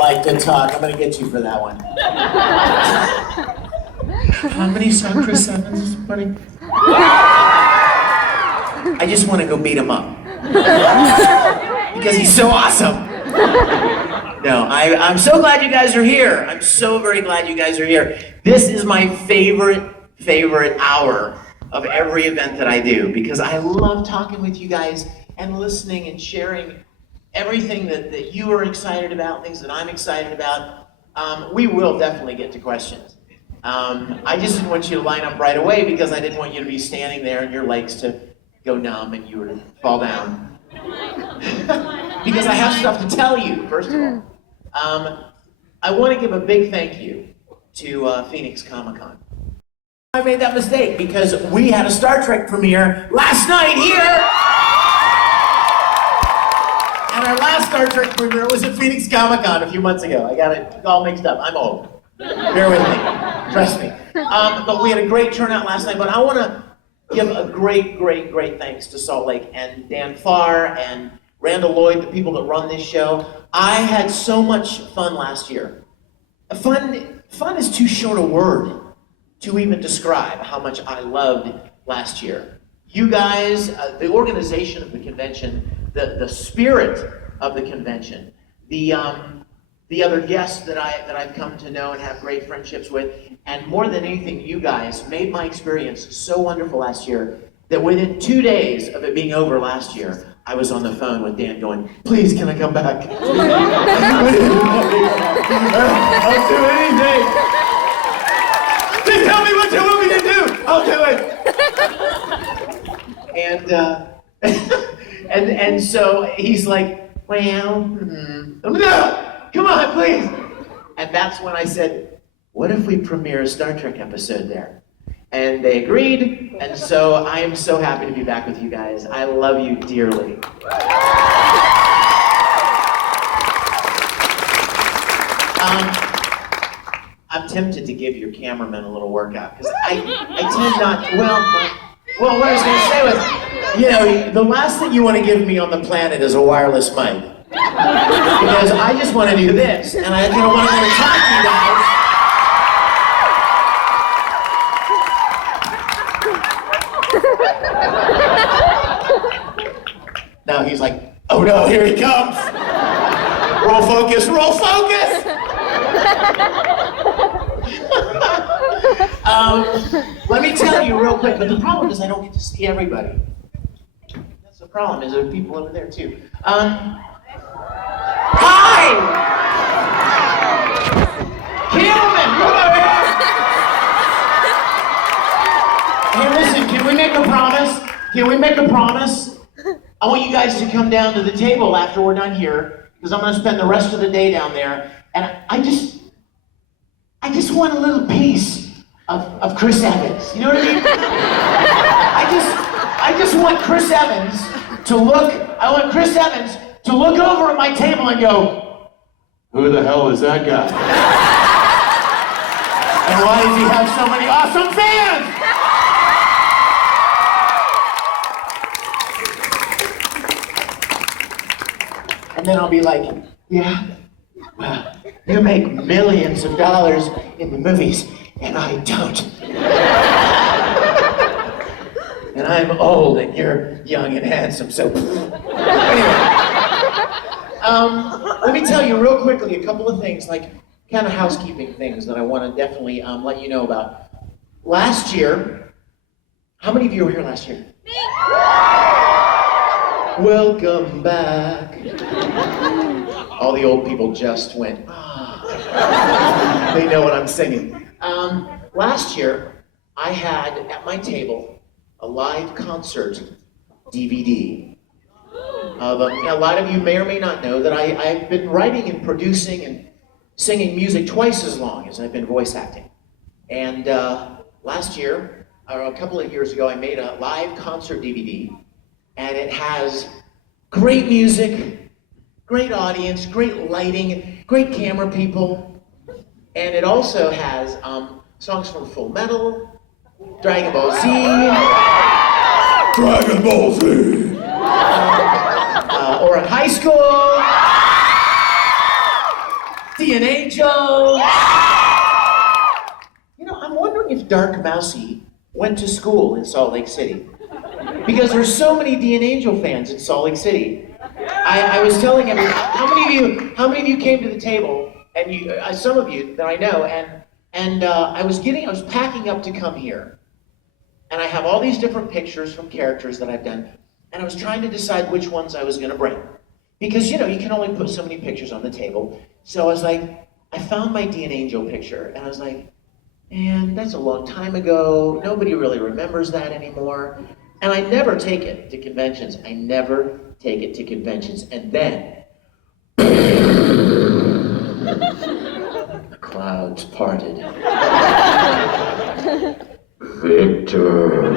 like to talk. I'm gonna get you for that one. How many saw Chris Evans this morning? I just want to go beat him up. Because he's so awesome. No, I'm so glad you guys are here. I'm so very glad you guys are here. This is my favorite hour of every event that I do because I love talking with you guys and listening and sharing everything that you are excited about, things that I'm excited about. We will definitely get to questions. I just didn't want you to line up right away because I didn't want you to be standing there and your legs to go numb and you were to fall down. Because I have stuff to tell you, first of all. I want to give a big thank you to Phoenix Comic-Con. I made that mistake because we had a Star Trek premiere last night here! And our last Star Trek premiere was at Phoenix Comic-Con a few months ago. I got it all mixed up. I'm old. Bear with me. Trust me. But we had a great turnout last night, but I want to give a great thanks to Salt Lake and Dan Farr and Randall Lloyd, the people that run this show. I had so much fun last year. Fun is too short a word to even describe how much I loved last year. You guys, the organization of the convention, the spirit of the convention, the other guests that I've come to know and have great friendships with, and more than anything, you guys made my experience so wonderful last year that within 2 days of it being over last year, I was on the phone with Dan going, please, can I come back? I'll do anything. Just tell me what you want me to do. I'll do it. And so he's like, well, no, come on, please. And that's when I said, what if we premiere a Star Trek episode there? And they agreed, and so I am so happy to be back with you guys. I love you dearly. I'm tempted to give your cameraman a little workout, because I tend not, well, what I was going to say was, you know, the last thing you want to give me on the planet is a wireless mic. Because I just want to do this, and I don't want to talk to you guys. Now he's like, oh no, here he comes. Roll focus, roll focus. Let me tell you real quick, but the problem is I don't get to see everybody. That's the problem, is there are people over there too. Hi! Gentlemen, come over here! Hey, listen, can we make a promise? Can we make a promise? I want you guys to come down to the table after we're done here, because I'm going to spend the rest of the day down there, and I just want a little piece of Chris Evans. You know what I mean? I just want Chris Evans to look over at my table and go, who the hell is that guy? And why does he have so many awesome fans? And then I'll be like, yeah, well, you make millions of dollars in the movies, and I don't. And I'm old, and you're young and handsome, so... Anyway, let me tell you real quickly a couple of things, like kind of housekeeping things that I want to definitely let you know about. Last year, how many of you were here last year? Welcome back. All the old people just went, ah. They know what I'm singing. Last year, I had at my table a live concert DVD. A lot of you may or may not know that I've been writing and producing and singing music twice as long as I've been voice acting. And last year, or a couple of years ago, I made a live concert DVD. And it has great music, great audience, great lighting, great camera people. And it also has songs from Full Metal, Dragon Ball Z, or in high school, an angel. You know, I'm wondering if Dark Mousy went to school in Salt Lake City. Because there's so many Dean Angel fans in Salt Lake City. I was telling him, how many of you came to the table, and you, some of you that I know, and I was packing up to come here. And I have all these different pictures from characters that I've done, and I was trying to decide which ones I was gonna bring. Because, you know, you can only put so many pictures on the table. So I was like, I found my Dean Angel picture, and I was like, man, that's a long time ago. Nobody really remembers that anymore. And I never take it to conventions. I never take it to conventions. And then, the clouds parted. Victor,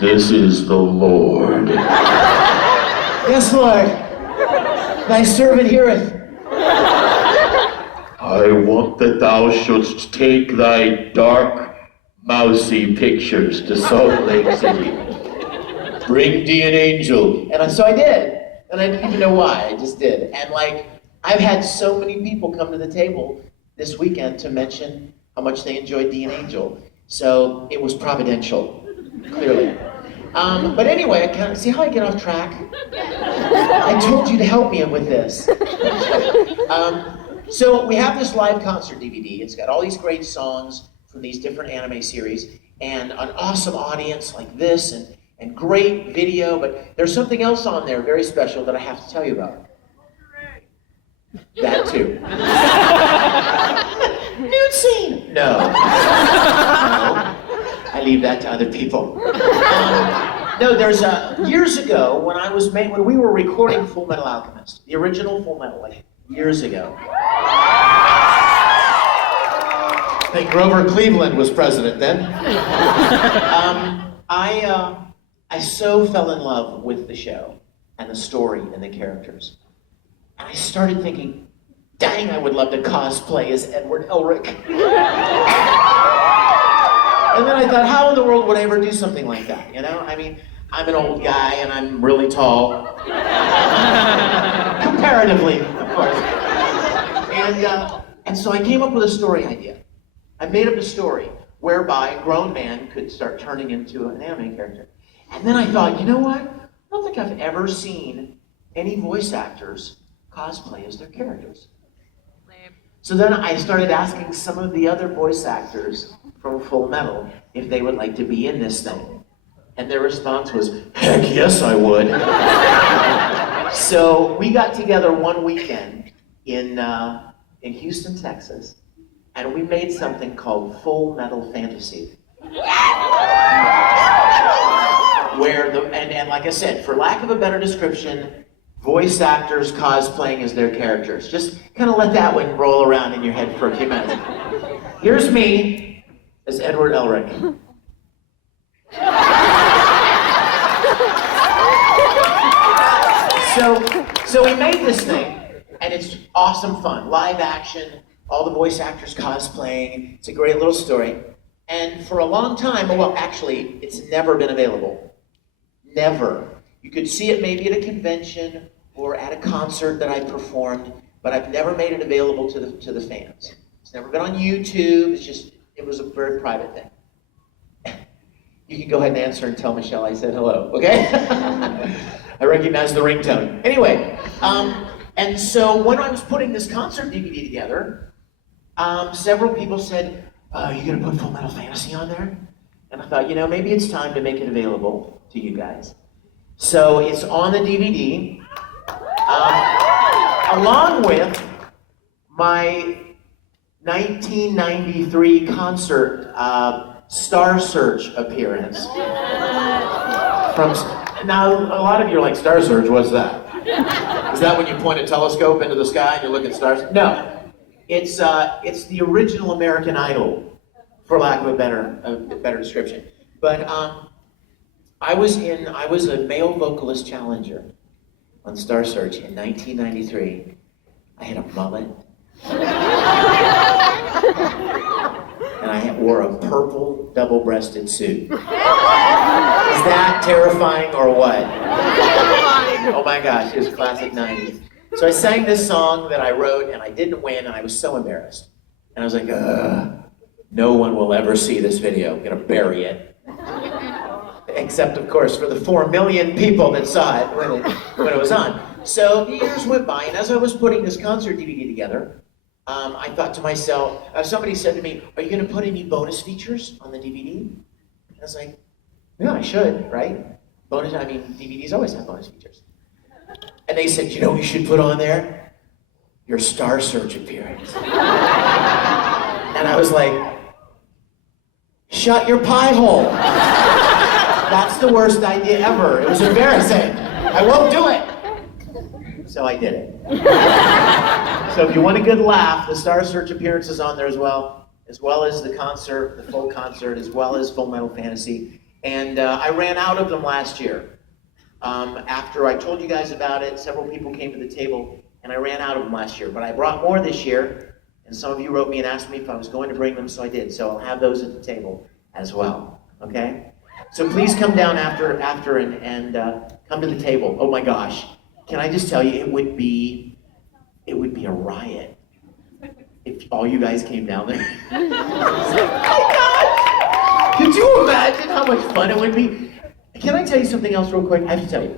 this is the Lord. Yes, Lord. Thy servant heareth. I want that thou shouldst take thy dark, mousy pictures to Salt Lake City. Bring Dean Angel. And so I did. And I didn't even know why, I just did. And like, I've had so many people come to the table this weekend to mention how much they enjoyed Dean Angel. So it was providential, clearly. But anyway, I kind of, see how I get off track? I told you to help me with this. So we have this live concert DVD. It's got all these great songs from these different anime series, and an awesome audience like this, and great video, but there's something else on there very special that I have to tell you about. That too. Nude scene! No. I leave that to other people. No, there's years ago when we were recording Full Metal Alchemist, the original Full Metal, like years ago. I think Grover Cleveland was president then. I so fell in love with the show and the story and the characters. And I started thinking, dang, I would love to cosplay as Edward Elric. And then I thought, how in the world would I ever do something like that, you know? I mean, I'm an old guy and I'm really tall. Comparatively, of course. And so I came up with a story idea. I made up a story whereby a grown man could start turning into an anime character. And then I thought, you know what? I don't think I've ever seen any voice actors cosplay as their characters. So then I started asking some of the other voice actors from Full Metal if they would like to be in this thing. And their response was, heck yes I would. So we got together one weekend in Houston, Texas, and we made something called Full Metal Fantasy. Where and like I said, for lack of a better description, voice actors cosplaying as their characters. Just kind of let that one roll around in your head for a few minutes. Here's me as Edward Elric. So we made this thing, and it's awesome fun. Live action, all the voice actors cosplaying. It's a great little story. And for a long time, well, actually, it's never been available. Never. You could see it maybe at a convention or at a concert that I performed, but I've never made it available to the fans. It's never been on YouTube. It was a very private thing. You can go ahead and answer and tell Michelle I said hello, okay? I recognize the ringtone. Anyway, and so when I was putting this concert DVD together, several people said, are you gonna put Full Metal Fantasy on there? And I thought, you know, maybe it's time to make it available to you guys. So it's on the DVD, along with my 1993 concert Star Search appearance. Now, a lot of you are like, Star Search, what's that? Is that when you point a telescope into the sky and you look at stars? No, it's the original American Idol, for lack of a better description. But I was a male vocalist challenger on Star Search in 1993. I had a mullet. And I wore a purple double-breasted suit. Is that terrifying or what? Oh my gosh, it was classic 90s. So I sang this song that I wrote, and I didn't win, and I was so embarrassed. And I was like, no one will ever see this video. I'm gonna bury it. Except, of course, for the 4 million people that saw it when it was on. So the years went by, and as I was putting this concert DVD together, I thought to myself, somebody said to me, are you gonna put any bonus features on the DVD? I was like, yeah, I should, right? DVDs always have bonus features. And they said, you know what you should put on there? Your Star Search appearance. And I was like, shut your pie hole. That's the worst idea ever. It was embarrassing. I won't do it. So I did it. So if you want a good laugh, the Star Search appearance is on there as well as the concert, the full concert, as well as Full Metal Fantasy. And I ran out of them last year. After I told you guys about it, several people came to the table, and I ran out of them last year. But I brought more this year, and some of you wrote me and asked me if I was going to bring them, so I did. So I'll have those at the table as well, okay? So please come down after and come to the table. Oh my gosh, can I just tell you, it would be a riot if all you guys came down there. Oh my gosh! Could you imagine how much fun it would be? Can I tell you something else real quick? I have to tell you.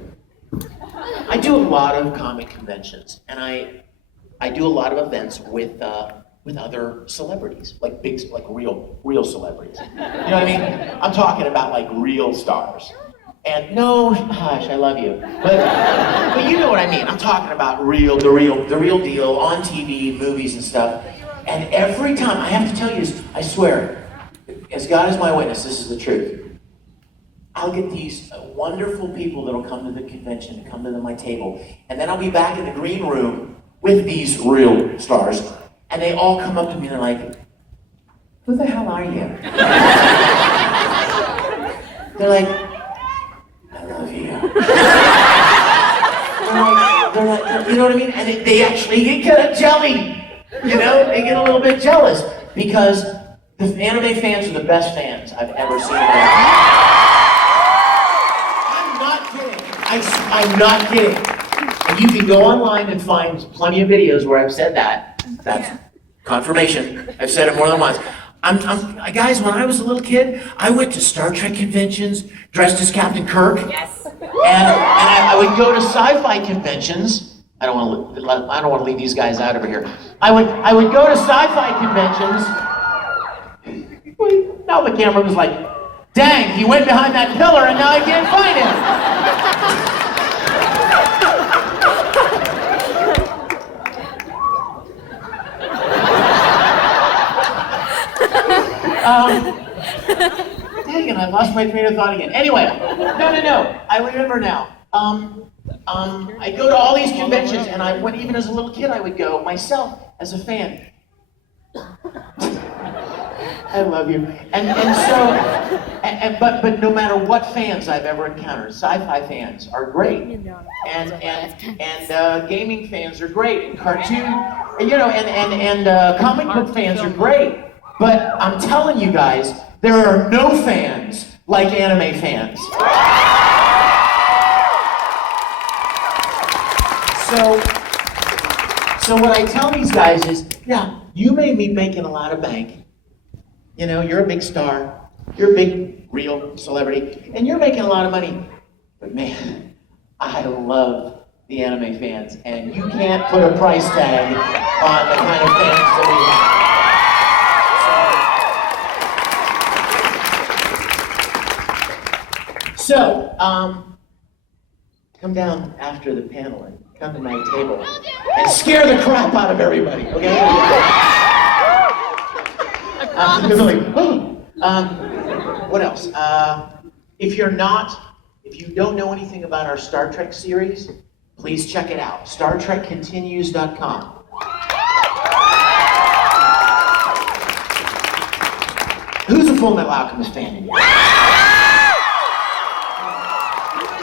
I do a lot of comic conventions, and I do a lot of events with other celebrities, like real celebrities. You know what I mean? I'm talking about like real stars. And no, hush, I love you. But you know what I mean. I'm talking about the real deal on TV, movies and stuff. And every time, I have to tell you this, I swear, as God is my witness, this is the truth. I'll get these wonderful people that'll come to the convention, come to my table, and then I'll be back in the green room with these real stars, and they all come up to me and they're like, who the hell are you? They're like, I love you. they're like, you know what I mean? And they actually get kind of jelly, you know? They get a little bit jealous because the anime fans are the best fans I've ever seen in my life. I'm not kidding. And you can go online and find plenty of videos where I've said that. That's confirmation. I've said it more than once. Guys, when I was a little kid, I went to Star Trek conventions dressed as Captain Kirk. Yes. And I would go to sci-fi conventions. I don't want to leave these guys out over here. I would go to sci-fi conventions. Now the camera was like, dang, he went behind that pillar and now I can't find him. Dang it, I lost my train of thought again. Anyway, no, I remember now. I go to all these conventions, and even as a little kid, I would go myself as a fan. I love you. But no matter what fans I've ever encountered, sci-fi fans are great, and gaming fans are great, and cartoon, and comic book fans are great. But I'm telling you guys, there are no fans like anime fans. So what I tell these guys is, yeah, you may be making a lot of bank. You know, you're a big star, you're a big, real celebrity, and you're making a lot of money. But man, I love the anime fans, and you can't put a price tag on the kind of fans that we have. So, come down after the panel and come to my table and scare the crap out of everybody, okay? What else? If you don't know anything about our Star Trek series, please check it out. StarTrekContinues.com. Who's a Full Metal Alchemist fan in here?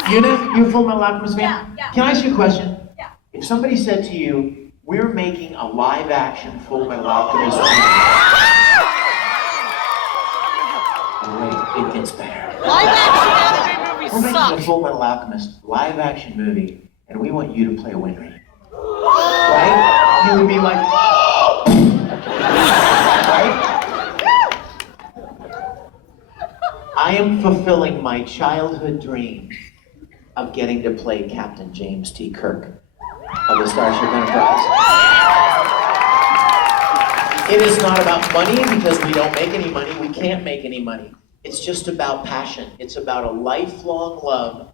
You a Full Metal Alchemist fan? Yeah. Can I ask you a question? Yeah. If somebody said to you, we're making a live-action Full Metal Alchemist movie. Wait, it gets better. Live-action anime movies We're making suck. a Full Metal Alchemist live-action movie, and we want you to play Winry. right? You would be like, right? I am fulfilling my childhood dream of getting to play Captain James T. Kirk of the Starship Enterprise. It is not about money because we don't make any money. We can't make any money. It's just about passion. It's about a lifelong love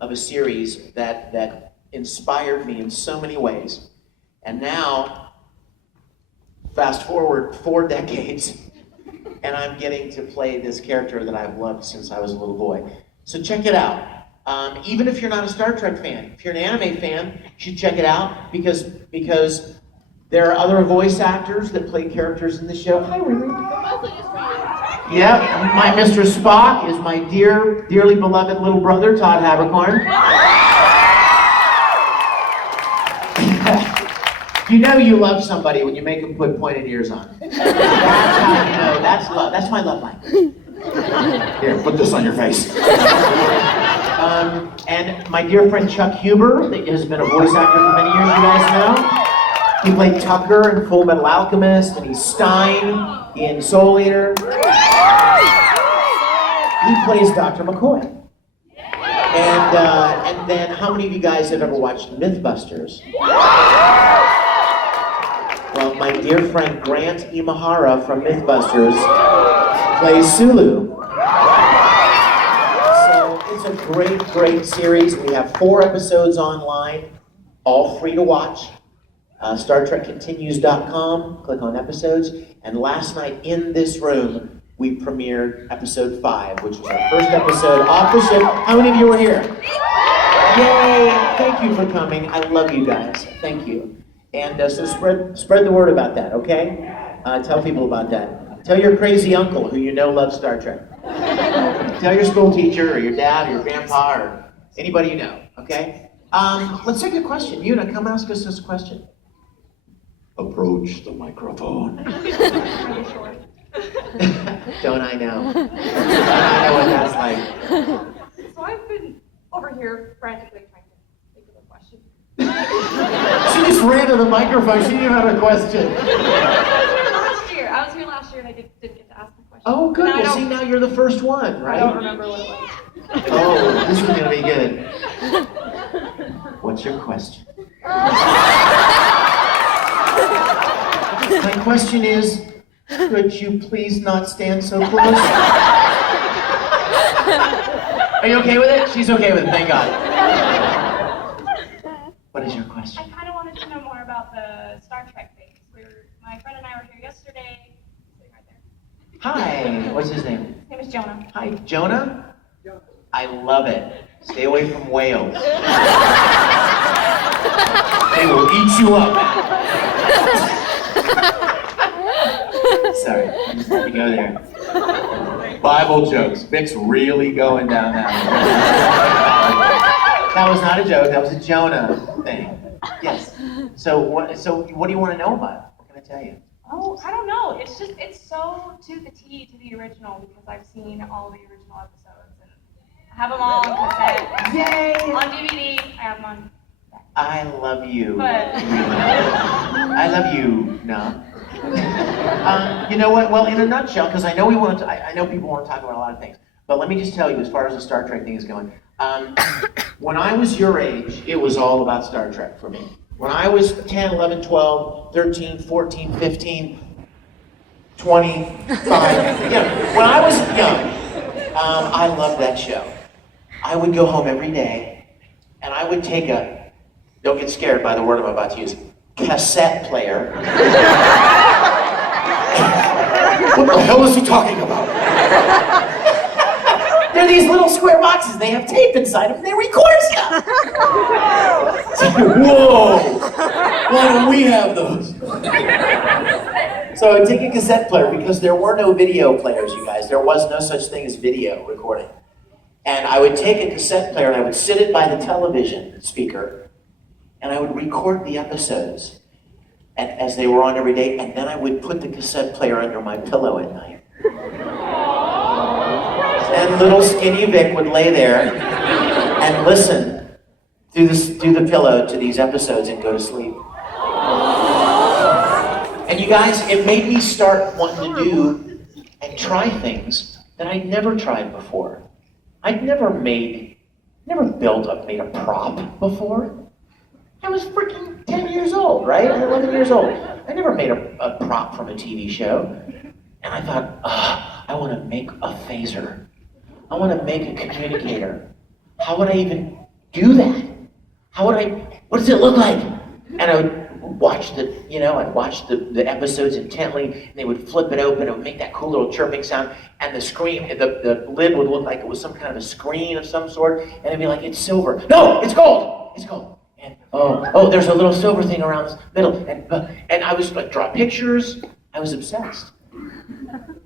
of a series that inspired me in so many ways. And now, fast forward 4 decades, and I'm getting to play this character that I've loved since I was a little boy. So check it out. Even if you're not a Star Trek fan, if you're an anime fan, you should check it out because there are other voice actors that play characters in the show. Hi, Riri. Yep, my Mr. Spock is my dearly beloved little brother, Todd Habercorn. You know you love somebody when you make them put pointed ears on. That's how you know. That's love. That's my love language. Here, put this on your face. And my dear friend Chuck Huber, that has been a voice actor for many years, you guys know. He played Tucker in Full Metal Alchemist, and he's Stein in Soul Eater. He plays Dr. McCoy. And then, how many of you guys have ever watched Mythbusters? Well, my dear friend Grant Imahara from Mythbusters plays Sulu. So it's a great series. We have 4 episodes online, all free to watch. StarTrekContinues.com, click on episodes. And last night in this room, we premiered episode 5, which was our first episode off the ship. How many of you were here? Yay! Thank you for coming. I love you guys. Thank you. And so spread the word about that, okay? Tell people about that. Tell your crazy uncle who you know loves Star Trek. Tell your school teacher or your dad or your grandpa or anybody you know, okay? Let's take a question. Yuna, come ask us this question. Approach the microphone. Don't I know? Don't I know what that's like? So I've been over here frantically trying to think of a question. She just ran to the microphone. She didn't even have a question. I was here last year and I didn't get to ask the question. Oh, good. Well, see, now you're the first one, right? I don't remember what it was. Oh, this is going to be good. What's your question? My question is, could you please not stand so close? Are you okay with it? She's okay with it, thank God. What is your question? I kind of wanted to know more about the Star Trek things. My friend and I were here yesterday. Sitting right there. Hi, what's his name? His name is Jonah. Hi, Jonah? I love it. Stay away from whales. They will eat you up. Sorry, I just had to go there. Bible jokes. Vic's really going down that one. That was not a joke. That was a Jonah thing. Yes. So what do you want to know about it? What can I tell you? Oh, I don't know. It's so to the T to the original because I've seen all the original episodes and I have them all on cassette. Yay! On DVD, I have them on. I love you. But I love you. No. You know what? Well, in a nutshell, because I know I know people want to talk about a lot of things, but let me just tell you, as far as the Star Trek thing is going, when I was your age, it was all about Star Trek for me. When I was 10, 11, 12, 13, 14, 15, 25, when I was young, I loved that show. I would go home every day, and I would take don't get scared by the word I'm about to use, cassette player. What the hell is he talking about? They're these little square boxes. They have tape inside them. They record stuff. Whoa! Why don't we have those? So I would take a cassette player because there were no video players, you guys. There was no such thing as video recording. And I would take a cassette player and I would sit it by the television speaker and I would record the episodes as they were on every day, and then I would put the cassette player under my pillow at night. And little skinny Vic would lay there and listen do the pillow to these episodes and go to sleep. And you guys, it made me start wanting to do and try things that I'd never tried before. I'd never made a prop before. I was freaking 10 years old, right? 11 years old. I never made a prop from a TV show. And I thought, I want to make a phaser. I want to make a communicator. How would I even do that? What does it look like? And I would watch I'd watch the episodes intently, and they would flip it open, it would make that cool little chirping sound, and the screen, the lid would look like it was some kind of a screen of some sort, and it'd be like, it's silver. No, it's gold! It's gold. And there's a little silver thing around the middle, and I was like, draw pictures. I was obsessed.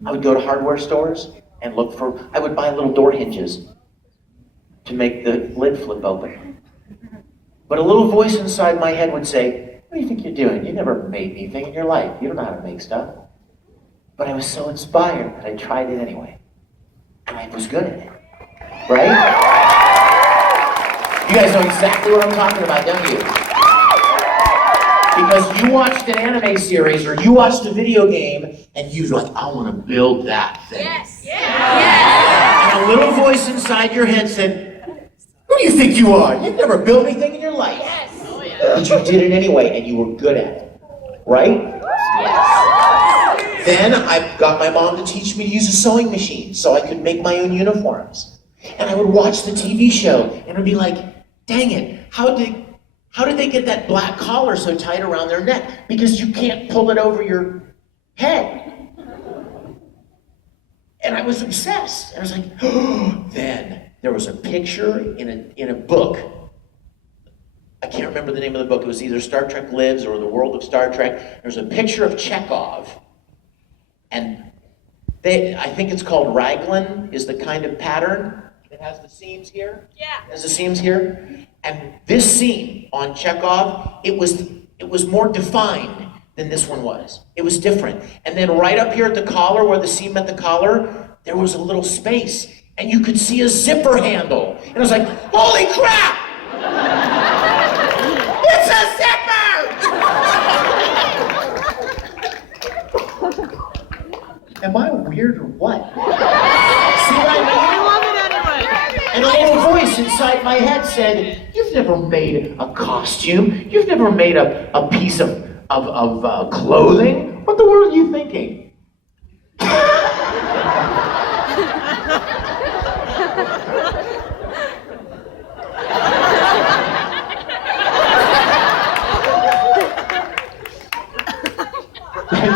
I would go to hardware stores and I would buy little door hinges to make the lid flip open. But a little voice inside my head would say, what do you think you're doing? You never made anything in your life. You don't know how to make stuff. But I was so inspired that I tried it anyway. And I was good at it. Right? You guys know exactly what I'm talking about, don't you? Because you watched an anime series or you watched a video game and you were like, I want to build that thing. Yes. Yes. And a little voice inside your head said, who do you think you are? You've never built anything in your life. Yes. But you did it anyway, and you were good at it. Right? Yes. Then I got my mom to teach me to use a sewing machine so I could make my own uniforms. And I would watch the TV show, and I'd be like, dang it, how did they get that black collar so tight around their neck? Because you can't pull it over your head. And I was obsessed. And I was like, Then there was a picture in a book. I can't remember the name of the book. It was either Star Trek Lives or The World of Star Trek. There's a picture of Chekhov. And I think it's called raglan, is the kind of pattern. It has the seams here. Yeah. It has the seams here. And this seam on Chekhov, it was more defined than this one was. It was different. And then right up here at the collar, where the seam met the collar, there was a little space. And you could see a zipper handle. And I was like, holy crap! It's a zipper! Am I weird or what? See what I mean? I love it anyway. And a little voice inside my head said, you've never made a costume. You've never made a piece of clothing. What the world are you thinking?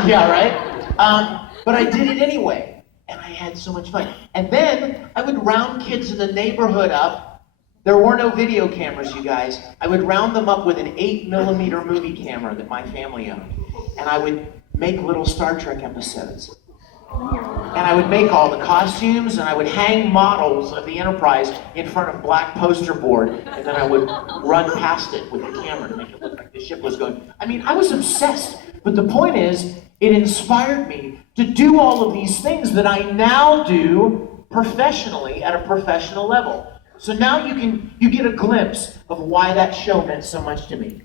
Yeah, right? But I did it anyway, and I had so much fun. And then I would round kids in the neighborhood up. There were no video cameras, you guys. I would round them up with an 8mm movie camera that my family owned. And I would make little Star Trek episodes. And I would make all the costumes, and I would hang models of the Enterprise in front of black poster board, and then I would run past it with the camera to make it look like the ship was going. I mean, I was obsessed. But the point is, it inspired me to do all of these things that I now do professionally at a professional level. So now you get a glimpse of why that show meant so much to me.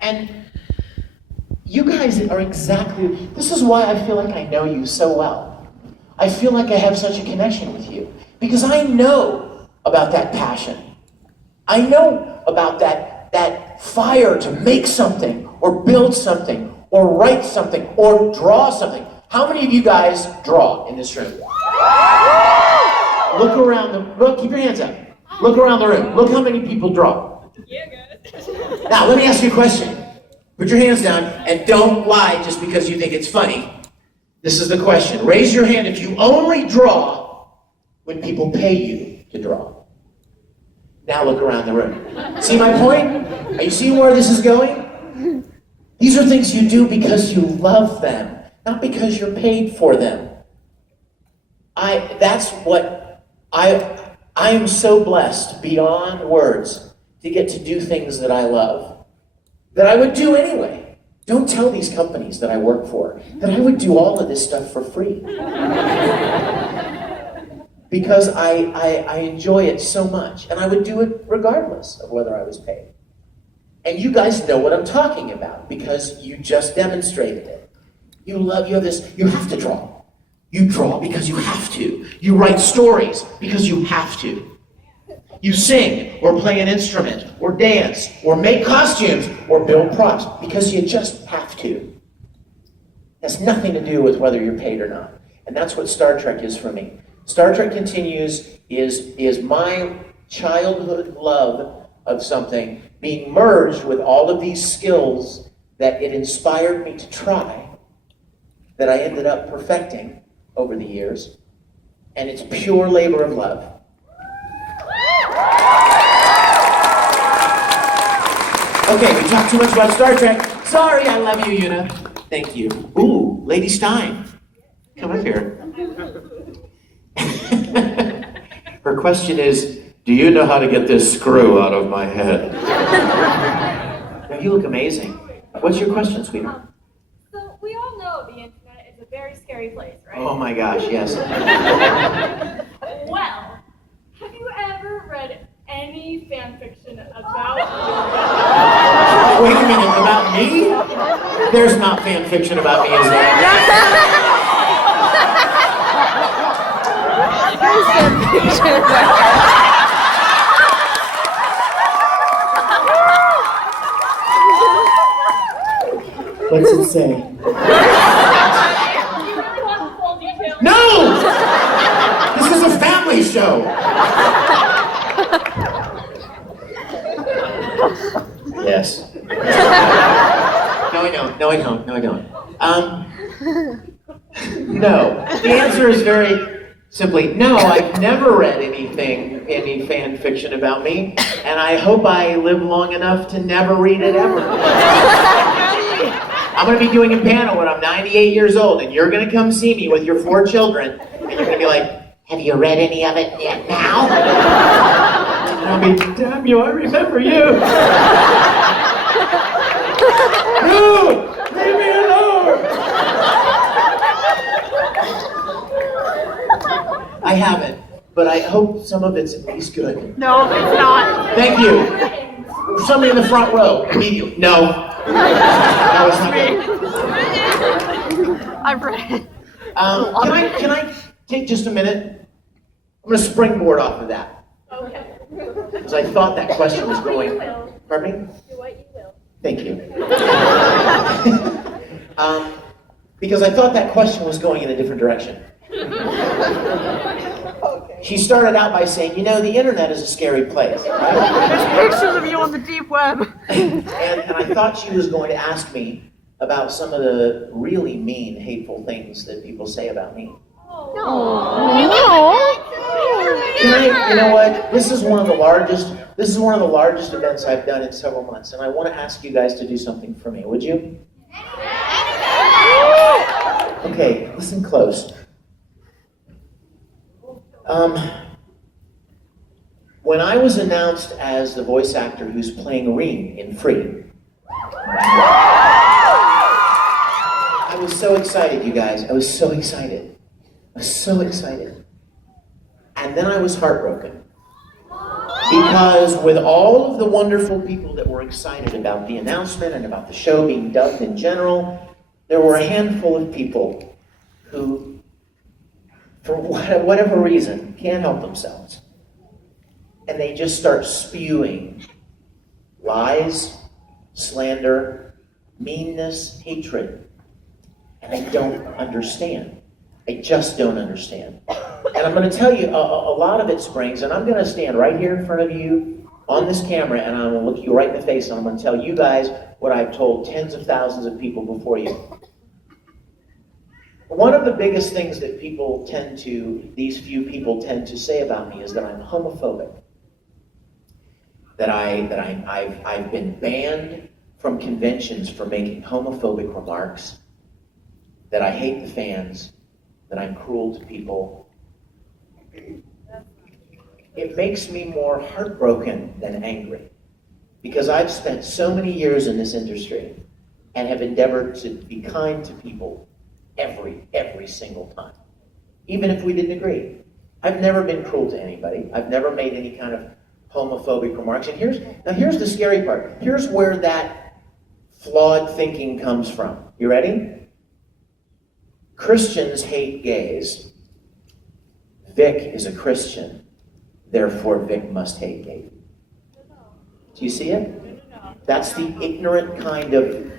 And you guys are this is why I feel like I know you so well. I feel like I have such a connection with you. Because I know about that passion. I know about that fire to make something, or build something, or write something, or draw something. How many of you guys draw in this room? Look around keep your hands up. Look around the room. Look how many people draw. Yeah, guys. Now, let me ask you a question. Put your hands down, and don't lie just because you think it's funny. This is the question. Raise your hand if you only draw when people pay you to draw. Now look around the room. See my point? Are you seeing where this is going? These are things you do because you love them, not because you're paid for them. I am so blessed beyond words to get to do things that I love, that I would do anyway. Don't tell these companies that I work for that I would do all of this stuff for free. because I enjoy it so much, and I would do it regardless of whether I was paid. And you guys know what I'm talking about because you just demonstrated it. You have this, you have to draw. You draw because you have to. You write stories because you have to. You sing or play an instrument or dance or make costumes or build props because you just have to. It has nothing to do with whether you're paid or not. And that's what Star Trek is for me. Star Trek Continues is my childhood love of something being merged with all of these skills that it inspired me to try, that I ended up perfecting over the years, and it's pure labor of love. Okay, we talked too much about Star Trek. Sorry, I love you, Una. Thank you. Ooh, Lady Stein. Come up here. Her question is, do you know how to get this screw out of my head? Now, you look amazing. What's your question, sweetheart? So we all know the internet is a very scary place, right? Oh my gosh, yes. Well, have you ever read any fan fiction about Wait a minute, about me? There's not fan fiction about me, is there? What's it say? Do you really want the full details? No! This is a family show. Yes. No, I don't. No. The answer is very simply no. I've never read any fan fiction about me, and I hope I live long enough to never read it ever. I'm going to be doing a panel when I'm 98 years old, and you're going to come see me with your 4 children, and you're going to be like, have you read any of it yet now? And I'll be, damn you, I remember you. No! Leave me alone! I haven't, but I hope some of it's at least good. No, it's not. Thank you. Somebody in the front row, immediately. No. That was not good. I've read it. Can I take just a minute? I'm going to springboard off of that. Okay. Because I thought that question was going. Pardon me? Do what you will. Thank you. Because I thought that question was going in a different direction. She started out by saying, you know, the internet is a scary place. Right? There's pictures of you on the deep web. And I thought she was going to ask me about some of the really mean, hateful things that people say about me. You know what? This is one of the largest events I've done in several months, and I want to ask you guys to do something for me. Would you? Okay, listen close. When I was announced as the voice actor who's playing Reem in Free, I was so excited, you guys. I was so excited. And then I was heartbroken. Because with all of the wonderful people that were excited about the announcement and about the show being dubbed in general, there were a handful of people who, for whatever reason, can't help themselves. And they just start spewing lies, slander, meanness, hatred. And I don't understand. I just don't understand. And I'm going to tell you, a lot of it springs, and I'm going to stand right here in front of you on this camera, and I'm going to look you right in the face, and I'm going to tell you guys what I've told tens of thousands of people before you. One of the biggest things that these few people tend to say about me is that I'm homophobic. That I've been banned from conventions for making homophobic remarks, that I hate the fans, that I'm cruel to people. It makes me more heartbroken than angry, because I've spent so many years in this industry and have endeavored to be kind to people every single time, even if we didn't agree. I've never been cruel to anybody. I've never made any kind of homophobic remarks. And here's the scary part. Here's where that flawed thinking comes from. You ready? Christians hate gays. Vic is a Christian. Therefore, Vic must hate gays. Do you see it? That's the ignorant kind of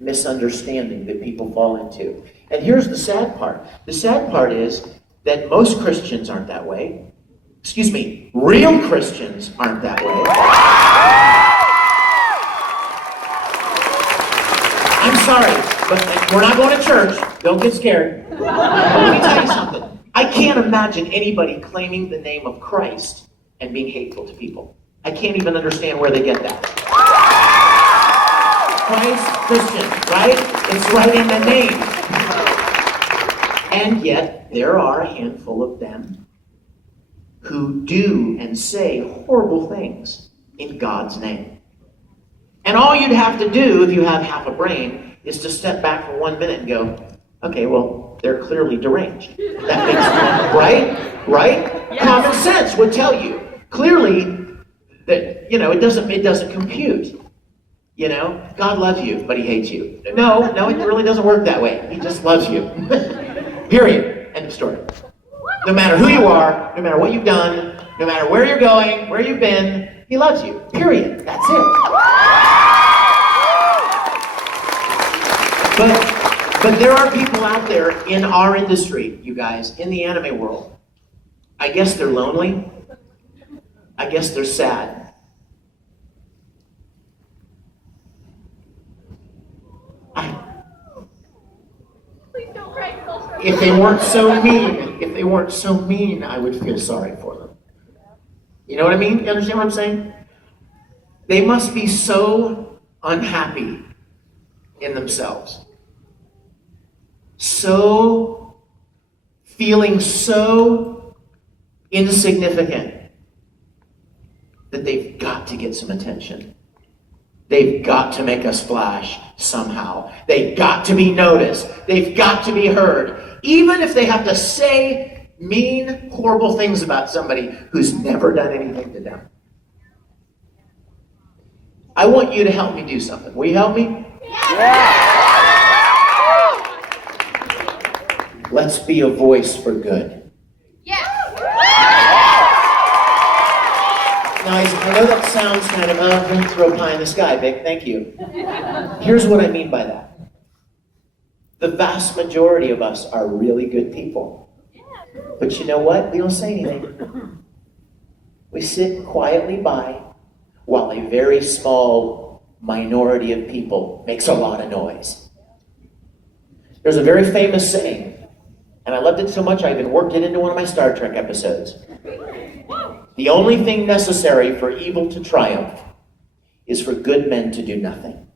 misunderstanding that people fall into. And here's the sad part. The sad part is that most Christians aren't that way. Excuse me, real Christians aren't that way. I'm sorry, but we're not going to church. Don't get scared. But let me tell you something. I can't imagine anybody claiming the name of Christ and being hateful to people. I can't even understand where they get that. Christ, Christian, right? It's right in the name. And yet, there are a handful of them who do and say horrible things in God's name. And all you'd have to do, if you have half a brain, is to step back for 1 minute and go, okay, well, they're clearly deranged. That makes sense, right? Right? Yes. Common sense would tell you clearly that, it doesn't compute. God loves you, but he hates you. No, it really doesn't work that way. He just loves you. Period. End of story. No matter who you are, no matter what you've done, no matter where you're going, where you've been, he loves you. Period. That's it. But there are people out there in our industry, you guys, in the anime world. I guess they're lonely. I guess they're sad. Please don't cry, If they weren't so mean, I would feel sorry for them. You know what I mean? You understand what I'm saying? They must be so unhappy in themselves. Feeling so insignificant that they've got to get some attention. They've got to make a splash somehow. They've got to be noticed. They've got to be heard. Even if they have to say mean, horrible things about somebody who's never done anything to them. I want you to help me do something. Will you help me? Yeah. Let's be a voice for good. Yes. Now, I know that sounds kind of, throw pie in the sky, Vic, thank you. Here's what I mean by that. The vast majority of us are really good people. But you know what? We don't say anything. We sit quietly by while a very small minority of people makes a lot of noise. There's a very famous saying, and I loved it so much I even worked it into one of my Star Trek episodes. The only thing necessary for evil to triumph is for good men to do nothing.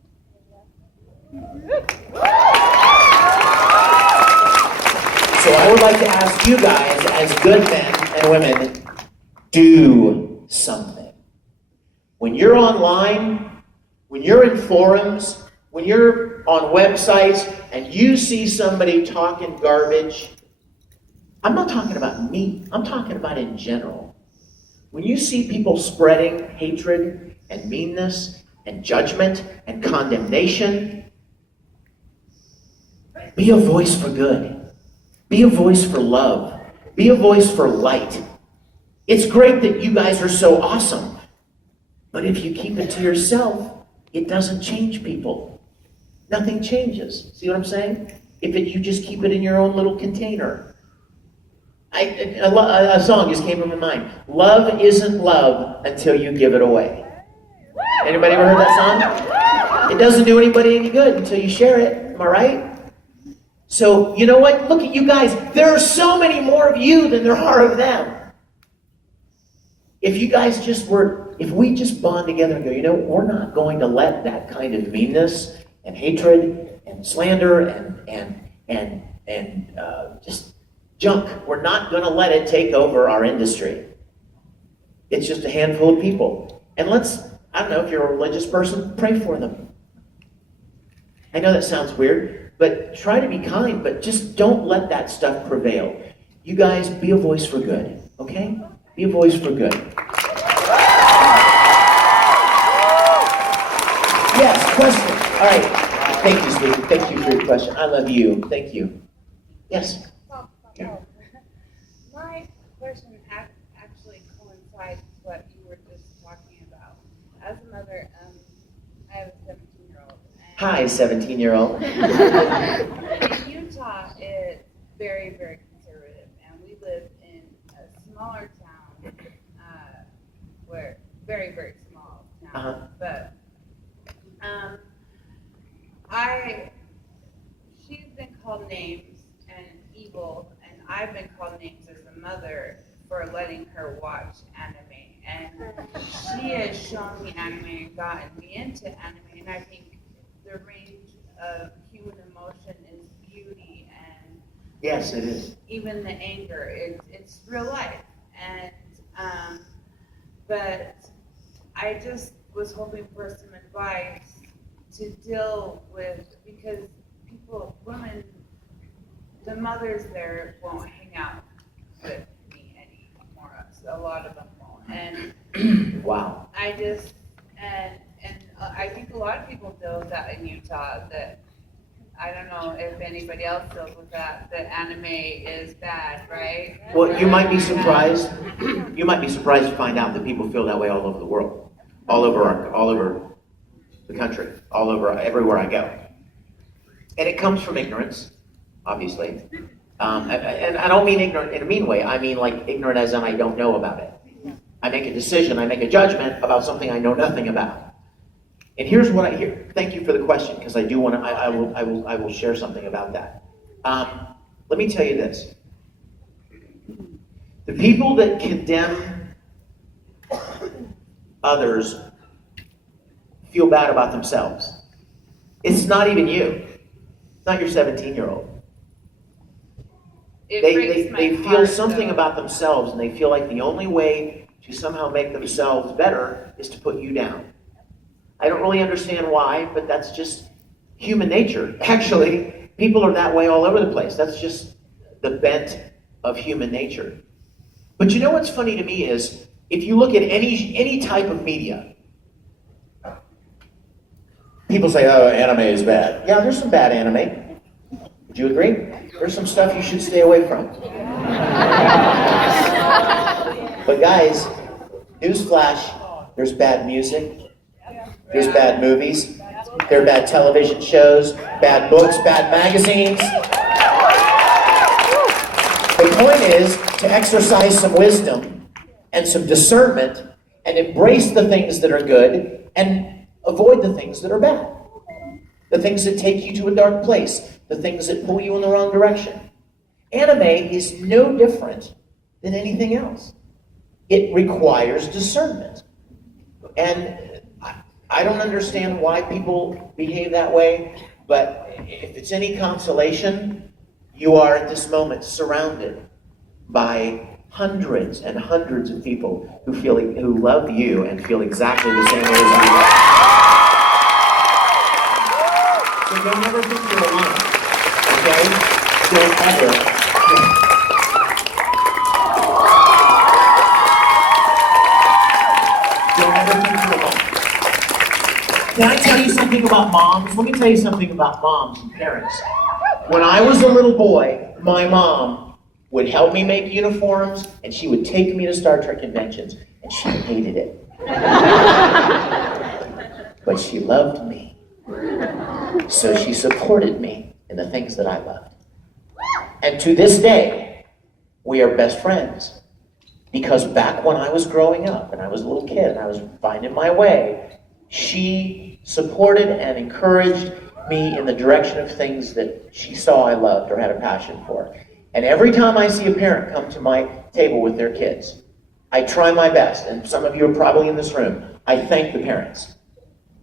So I would like to ask you guys, as good men and women, do something. When you're online, when you're in forums, when you're on websites and you see somebody talking garbage, I'm not talking about me, I'm talking about in general. When you see people spreading hatred and meanness and judgment and condemnation, be a voice for good. Be a voice for love. Be a voice for light. It's great that you guys are so awesome, but if you keep it to yourself, it doesn't change people. Nothing changes. See what I'm saying? You just keep it in your own little container. A song just came to my mind. Love isn't love until you give it away. Anybody ever heard that song? It doesn't do anybody any good until you share it. Am I right? So, you know what? Look at you guys. There are so many more of you than there are of them. If we just bond together and go, we're not going to let that kind of meanness and hatred and slander and just junk, we're not going to let it take over our industry. It's just a handful of people. And I don't know, if you're a religious person, pray for them. I know that sounds weird, but try to be kind, but just don't let that stuff prevail. You guys, be a voice for good. okay? Be a voice for good. Yes, question. All right. Thank you, Steve. Thank you for your question. I love you. Thank you. Yes. Yeah. My question actually coincides with what you were just talking about. As a mother, I have a 17-year-old. Hi, 17-year-old. In Utah, it's very, very conservative, and we live in a smaller town, where very, very small town. But she's been called names and evil, and I've been called names as a mother for letting her watch anime. And she has shown me anime and gotten me into anime, and I think the range of human emotion is beauty, and Yes, it is. even the anger, it's real life. And but I just was hoping for some advice to deal with, because women, the mothers there won't hang out with me anymore. So a lot of them won't. And Wow. I just, and I think a lot of people deal with that in Utah, that I don't know if anybody else deals with that anime is bad, right? Well, you might be surprised. You might be surprised to find out that people feel that way all over the world, all over the country, all over everywhere I go. And it comes from ignorance, obviously. And I don't mean ignorant in a mean way. I mean like ignorant as in I don't know about it. I make a decision, I make a judgment about something I know nothing about. And here's what I hear. Thank you for the question, because I do want to. I will share something about that. Let me tell you this: the people that condemn others feel bad about themselves. It's not even you. It's not your 17-year-old. They feel something about themselves, and they feel like the only way to somehow make themselves better is to put you down. I don't really understand why, but that's just human nature. Actually, people are that way all over the place. That's just the bent of human nature. But you know what's funny to me is, if you look at any type of media, people say, oh, anime is bad. Yeah, there's some bad anime. Would you agree? There's some stuff you should stay away from. But guys, newsflash, there's bad music. There's bad movies, there are bad television shows, bad books, bad magazines. The point is to exercise some wisdom and some discernment and embrace the things that are good and avoid the things that are bad. The things that take you to a dark place, the things that pull you in the wrong direction. Anime is no different than anything else. It requires discernment. And I don't understand why people behave that way, but if it's any consolation, you are at this moment surrounded by hundreds and hundreds of people who love you and feel exactly the same way as you do. So don't never think you're alone, okay? Don't ever. Don't ever think you're alone. Can I tell you something about moms? Let me tell you something about moms and parents. When I was a little boy, my mom would help me make uniforms, and she would take me to Star Trek conventions, and she hated it. But she loved me. So she supported me in the things that I loved. And to this day, we are best friends. Because back when I was growing up, and I was a little kid, and I was finding my way, she supported and encouraged me in the direction of things that she saw I loved or had a passion for. And every time I see a parent come to my table with their kids, I try my best, and some of you are probably in this room, I thank the parents.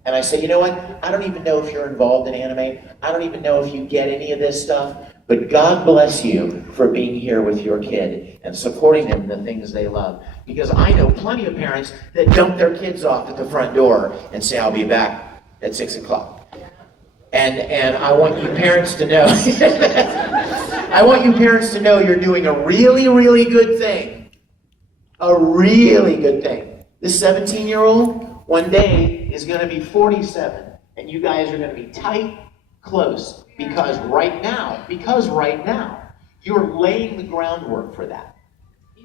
And I say, you know what, I don't even know if you're involved in anime, I don't even know if you get any of this stuff, but God bless you for being here with your kid and supporting them in the things they love. Because I know plenty of parents that dump their kids off at the front door and say, I'll be back at 6 o'clock. And I want you parents to know, I want you parents to know you're doing a really, really good thing a really good thing. This 17-year-old, one day, is going to be 47, and you guys are going to be tight, close, because right now, you're laying the groundwork for that.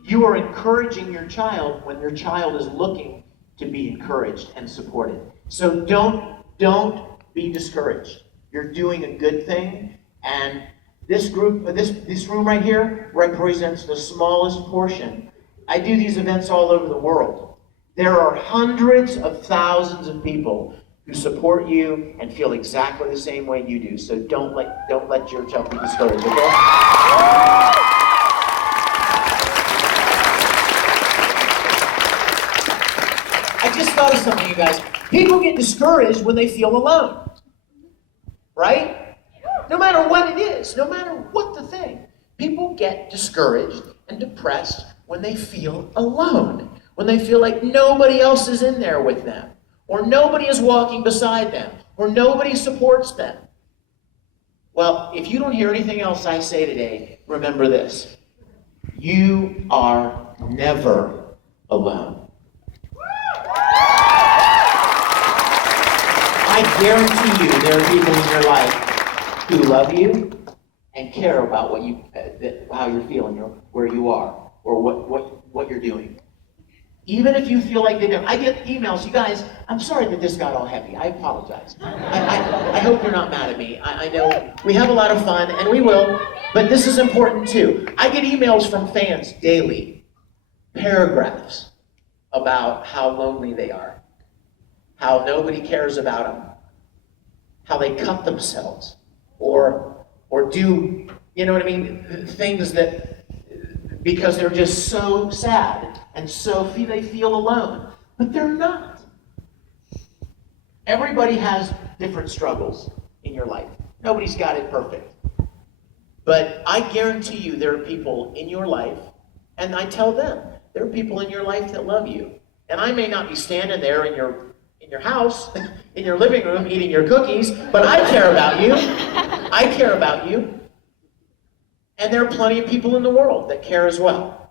You are encouraging your child when your child is looking to be encouraged and supported. So don't be discouraged. You're doing a good thing, and this group, this room right here represents the smallest portion. I do these events all over the world. There are hundreds of thousands of people who support you and feel exactly the same way you do. So don't let your child be discouraged, okay? I just thought of something, you guys. People get discouraged when they feel alone, right? No matter what it is, no matter what the thing. People get discouraged and depressed when they feel alone, when they feel like nobody else is in there with them, or nobody is walking beside them, or nobody supports them. Well, if you don't hear anything else I say today, remember this. You are never alone. I guarantee you there are people in your life who love you and care about how you're feeling, or where you are, or what you're doing. Even if you feel like they don't. I get emails, you guys, I'm sorry that this got all heavy. I apologize. I hope you're not mad at me. I know we have a lot of fun, and we will, but this is important too. I get emails from fans daily, paragraphs about how lonely they are, how nobody cares about them, how they cut themselves, or do, you know what I mean, things that, because they're just so sad and they feel alone. But they're not. Everybody has different struggles in your life. Nobody's got it perfect. But I guarantee you there are people in your life, and I tell them, there are people in your life that love you. And I may not be standing there in your house, in your living room, eating your cookies, but I care about you. I care about you. And there are plenty of people in the world that care as well.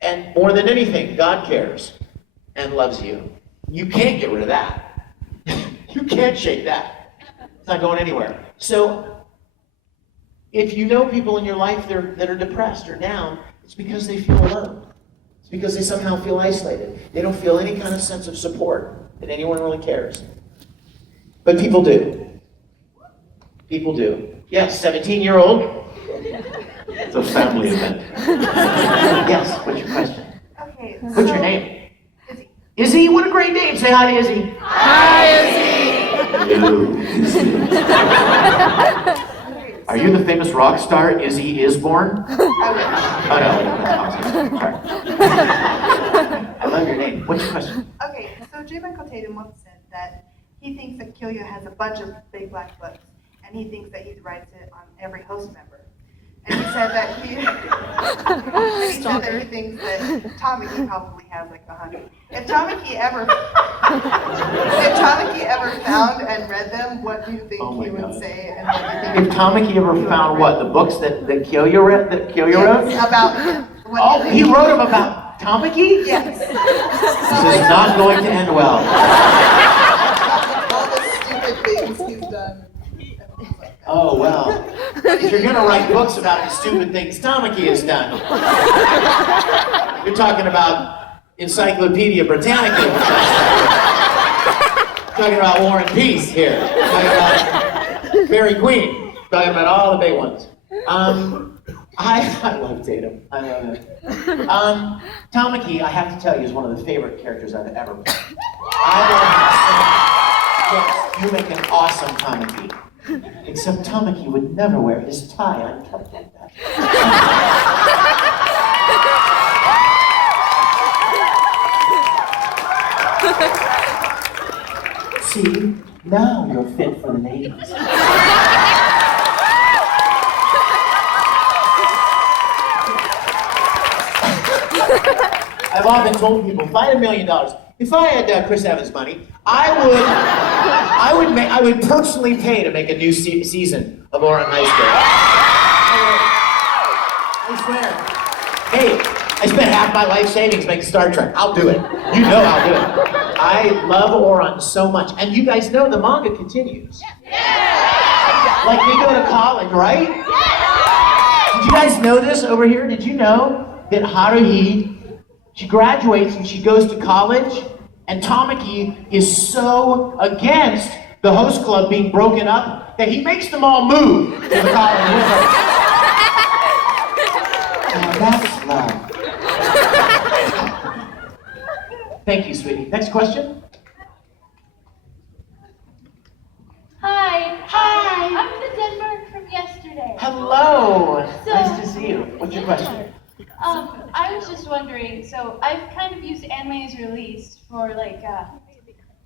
And more than anything, God cares and loves you. You can't get rid of that. You can't shake that. It's not going anywhere. So, if you know people in your life that are depressed or down, it's because they feel alone. It's because they somehow feel isolated. They don't feel any kind of sense of support that anyone really cares. But people do. People do. Yes, 17-year-old. It's a family event. Yes, what's your question? Okay. What's your name? Izzy, what a great name. Say hi to Izzy. Hi, Izzy. Hello, Izzy. Are you the famous rock star Izzy Isborn? Oh, no. Sorry. I love your name. What's your question? Okay, so J. Michael Tatum once said that he thinks that Killia has a bunch of big black books, and he thinks that he writes it on every host member. And he said that he thinks that Tamaki probably has like 100. If Tamaki ever found and read them, what do you think he would say? And what do you think If Tamaki ever found what? The books that Killia wrote? about him? Oh, he wrote them about Tamaki? Yes. This is not going to end well. All the stupid things he's done. Oh, well. If you're going to write books about the stupid things Tamaki has done, you're talking about Encyclopedia Britannica. Talking about War and Peace here. Talking about Fairy Queen. Talking about all the big ones. I love Tatum. I love it. Tamaki, I have to tell you, is one of the favorite characters I've ever played. Yes, you make an awesome Tamaki. Except Tamaki would never wear his tie untucked like that. See, now you're fit for the ladies. I've often told people, if I had $1 million, if I had Chris Evans' money, I would personally pay to make a new season of Oran High School. I swear. Hey, I spent half my life savings making Star Trek. I'll do it. You know I'll do it. I love Oron so much. And you guys know the manga continues. Like they go to college, right? Did you guys know this over here? Did you know that Haruhi, she graduates and she goes to college, and Tamaki is so against the host club being broken up that he makes them all move to the college with her. Now that's love. Thank you, sweetie. Next question. Hi. Hi. I'm the Denmark from yesterday. Hello. So- Nice to see you. What's your question? I was just wondering, so I've kind of used Anime is Released for like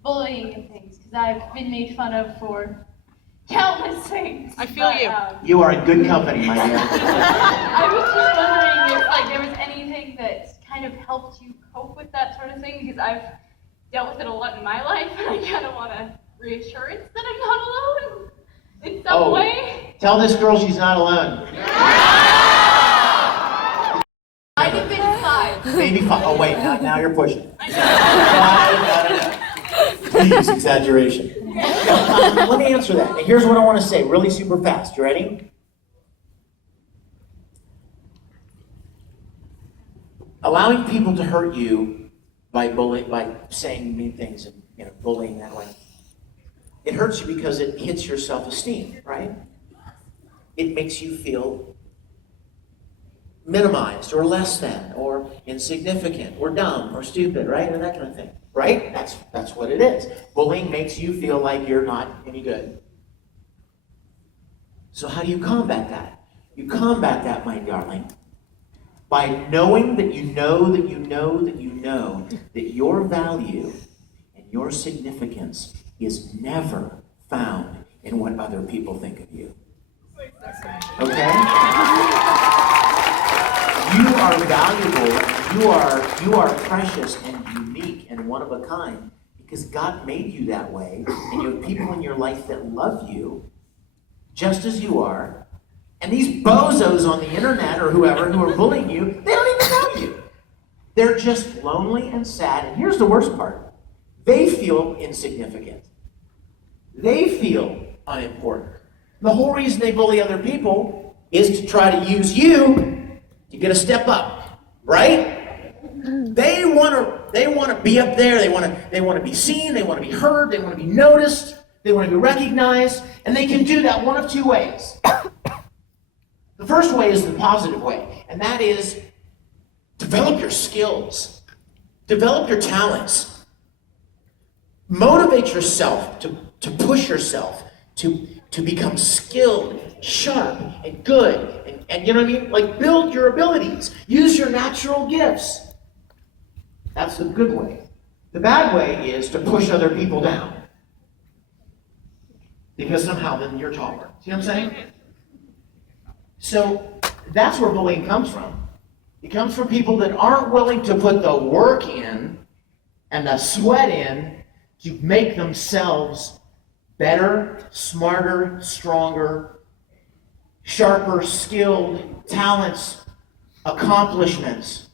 bullying and things, because I've been made fun of for countless things. I feel you. You are in good company, my dear. I was just wondering if like there was anything that kind of helped you cope with that sort of thing, because I've dealt with it a lot in my life, and I kind of want a reassurance that I'm not alone in some way. Tell this girl she's not alone. I did maybe 5. Maybe 5. Oh wait, now you're pushing. No. Please, exaggeration. Let me answer that. Here's what I want to say, really super fast. You ready? Allowing people to hurt you by saying mean things and bullying that way. It hurts you because it hits your self-esteem, right? It makes you feel minimized or less than or insignificant or dumb or stupid, right? And that kind of thing, right? That's what it is. Bullying makes you feel like you're not any good. So how do you combat that? You combat that, my darling, by knowing that you know that you know that you know that your value and your significance is never found in what other people think of you. Okay? You are valuable, you are precious and unique and one of a kind because God made you that way, and you have people in your life that love you just as you are, and these bozos on the internet or whoever who are bullying you, they don't even know you. They're just lonely and sad, and here's the worst part. They feel insignificant. They feel unimportant. The whole reason they bully other people is to try to use you to get a step up, right? They want to be up there. They want to be seen. They want to be heard. They want to be noticed. They want to be recognized, and they can do that one of two ways. The first way is the positive way, and that is develop your skills, develop your talents, motivate yourself to push yourself to become skilled, sharp, and good, and you know what I mean? Like build your abilities, use your natural gifts. That's the good way. The bad way is to push other people down. Because somehow then you're taller. See what I'm saying? So that's where bullying comes from. It comes from people that aren't willing to put the work in and the sweat in to make themselves better, smarter, stronger, sharper, skilled, talents, accomplishments.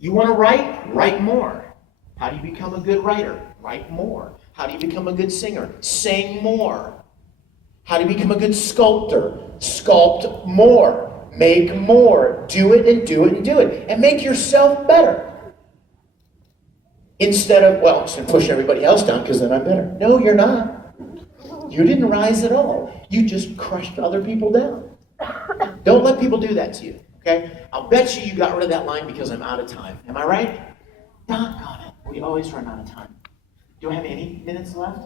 You want to write? Write more. How do you become a good writer? Write more. How do you become a good singer? Sing more. How do you become a good sculptor? Sculpt more. Make more. Do it and do it and do it. And make yourself better. Instead of, well, I'm just going to push everybody else down because then I'm better. No, you're not. You didn't rise at all. You just crushed other people down. Don't let people do that to you, okay? I'll bet you got rid of that line because I'm out of time. Am I right? Doggone it. We always run out of time. Do I have any minutes left?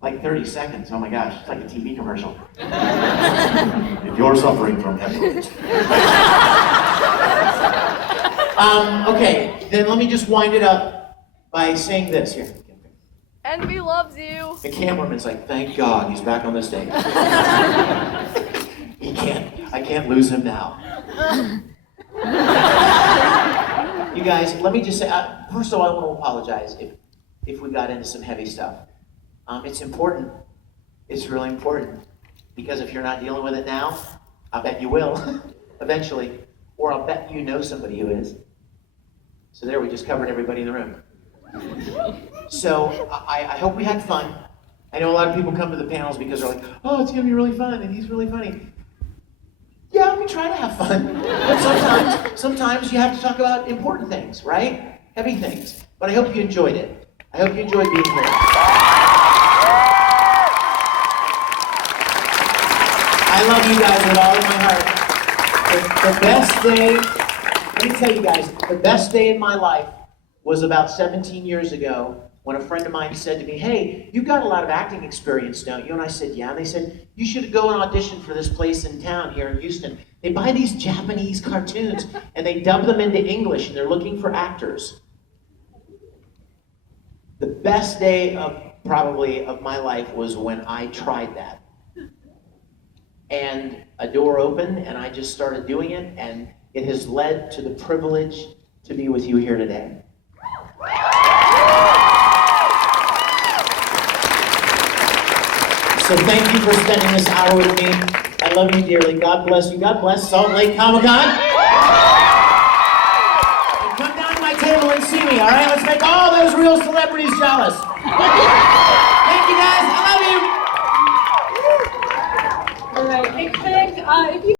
Like 30 seconds. Oh my gosh, it's like a TV commercial. If you're suffering from hemorrhoids. Okay, then let me just wind it up by saying this here. Envy loves you. The cameraman's like, thank God he's back on the stage. I can't lose him now. You guys, let me just say, first of all, I want to apologize if we got into some heavy stuff. It's important. It's really important. Because if you're not dealing with it now, I bet you will, eventually. or I'll bet you know somebody who is. So there, we just covered everybody in the room. So I hope we had fun. I know a lot of people come to the panels because they're like, oh, it's gonna be really fun, and he's really funny. Yeah, we try to have fun, but sometimes you have to talk about important things, right? Heavy things. But I hope you enjoyed it. I hope you enjoyed being here. I love you guys with all of my heart. The best day, let me tell you guys, the best day in my life was about 17 years ago when a friend of mine said to me, hey, you've got a lot of acting experience, don't you? And I said, yeah. And they said, you should go and audition for this place in town here in Houston. They buy these Japanese cartoons and they dub them into English and they're looking for actors. The best day probably of my life was when I tried that. And a door opened and I just started doing it, and it has led to the privilege to be with you here today. So thank you for spending this hour with me. I love you dearly. God bless you. God bless Salt Lake Comic-Con. And come down to my table and see me, all right? Let's make all those real celebrities jealous. Thank you, guys. I love you. All right, hey Vic, if you